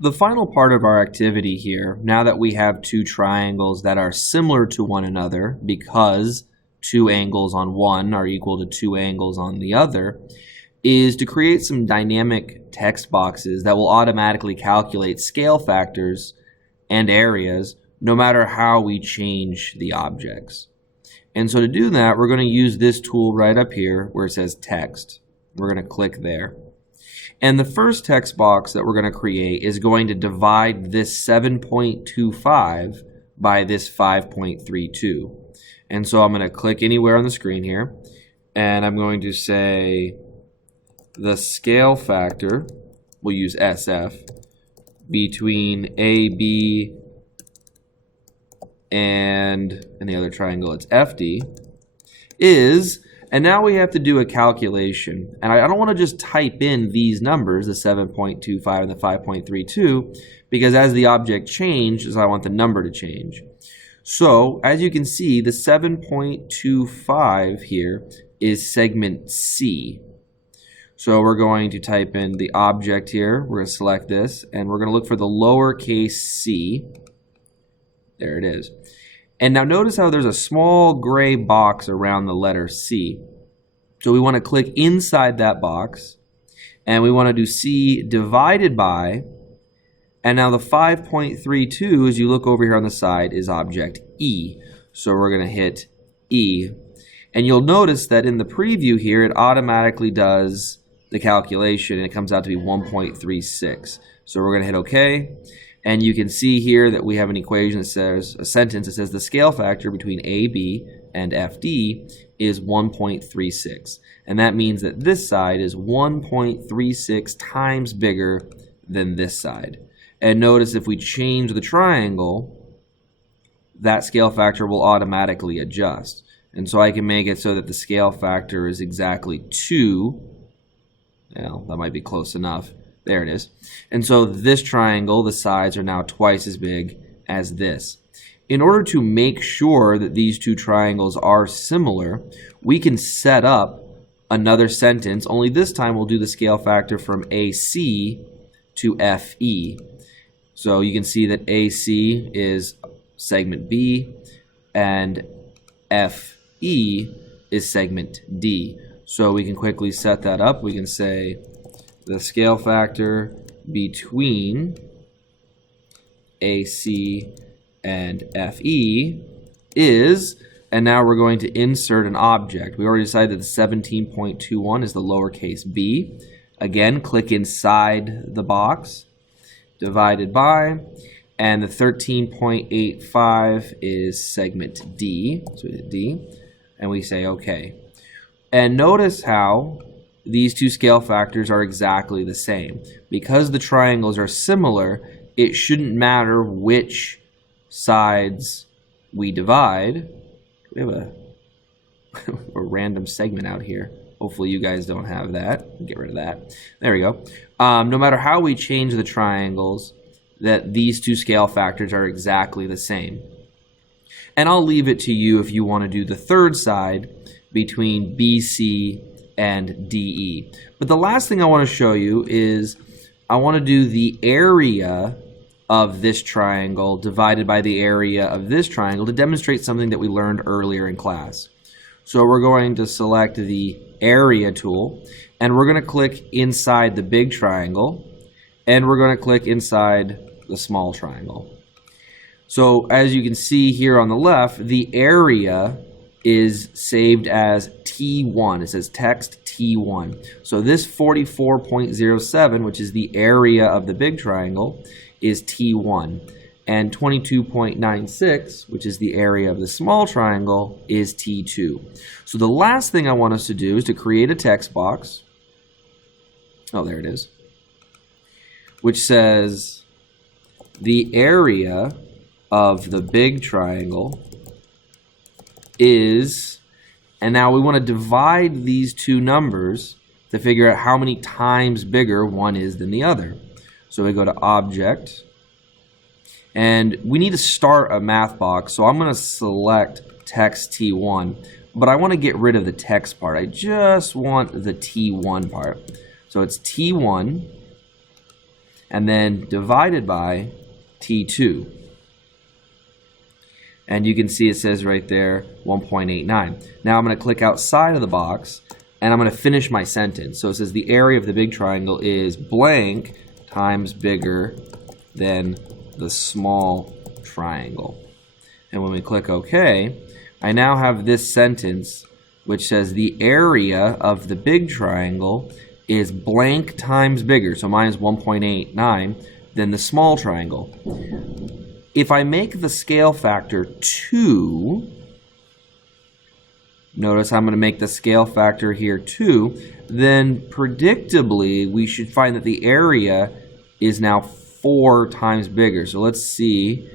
The final part of our activity here, now that we have two triangles that are similar to one another because two angles on one are equal to two angles on the other, is to create some dynamic text boxes that will automatically calculate scale factors and areas no matter how we change the objects. And so to do that, we're going to use this tool right up here where it says text. We're going to click there. And the first text box that we're going to create is going to divide this 7.25 by this 5.32. And so I'm going to click anywhere on the screen here, and I'm going to say the scale factor, we'll use SF, between AB and the other triangle, it's FD, is, and now we have to do a calculation. And I don't want to just type in these numbers, the 7.25 and the 5.32, because as the object changes, I want the number to change. So, as you can see, the 7.25 here is segment C. So we're going to type in the object here, we're going to select this, and we're going to look for the lowercase c. There it is. And now notice how there's a small gray box around the letter C. So we want to click inside that box, and we want to do C divided by, and now the 5.32, as you look over here on the side, is object E. So we're going to hit E. And you'll notice that in the preview here, it automatically does the calculation, and it comes out to be 1.36. So we're going to hit OK. And you can see here that we have an equation that says, a sentence that says the scale factor between AB and FD is 1.36. And that means that this side is 1.36 times bigger than this side. And notice if we change the triangle, that scale factor will automatically adjust. And so I can make it so that the scale factor is exactly 2. Well, that might be close enough. There it is. And so this triangle, the sides are now twice as big as this. In order to make sure that these two triangles are similar, we can set up another sentence, only this time we'll do the scale factor from AC to FE. So you can see that AC is segment B and FE is segment D. So we can quickly set that up. We can say the scale factor between AC and FE is, and now we're going to insert an object. We already decided that the 17.21 is the lowercase b. Again, click inside the box, divided by, and the 13.85 is segment D. So we hit D, and we say OK. And notice how these two scale factors are exactly the same. Because the triangles are similar, it shouldn't matter which sides we divide. We have a random segment out here. Hopefully you guys don't have that. Get rid of that. There we go. No matter how we change the triangles, that these two scale factors are exactly the same. And I'll leave it to you if you want to do the third side between BC and DE. But the last thing I want to show you is I want to do the area of this triangle divided by the area of this triangle to demonstrate something that we learned earlier in class. So we're going to select the area tool, and we're going to click inside the big triangle, and we're going to click inside the small triangle. So as you can see here on the left, the area is saved as T1. It says text T1. So this 44.07, which is the area of the big triangle, is T1. And 22.96, which is the area of the small triangle, is T2. So the last thing I want us to do is to create a text box. Oh, there it is. Which says the area of the big triangle is, and now we want to divide these two numbers to figure out how many times bigger one is than the other. So we go to Object, and we need to start a math box, so I'm going to select text T1, but I want to get rid of the text part. I just want the T1 part. So it's T1, and then divided by T2. And you can see it says right there 1.89. Now I'm going to click outside of the box, and I'm going to finish my sentence. So it says the area of the big triangle is blank times bigger than the small triangle. And when we click OK, I now have this sentence which says the area of the big triangle is blank times bigger, so mine is 1.89, than the small triangle. If I make the scale factor 2, notice I'm going to make the scale factor here 2, then predictably we should find that the area is now 4 times bigger. So let's see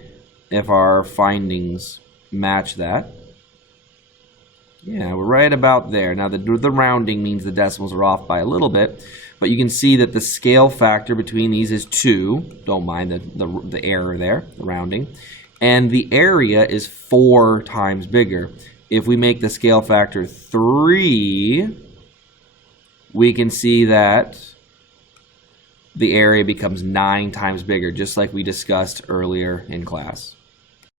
if our findings match that. Yeah, we're right about there. Now the rounding means the decimals are off by a little bit, but you can see that the scale factor between these is 2. Don't mind the error there, the rounding. And the area is 4 times bigger. If we make the scale factor 3, we can see that the area becomes 9 times bigger, just like we discussed earlier in class.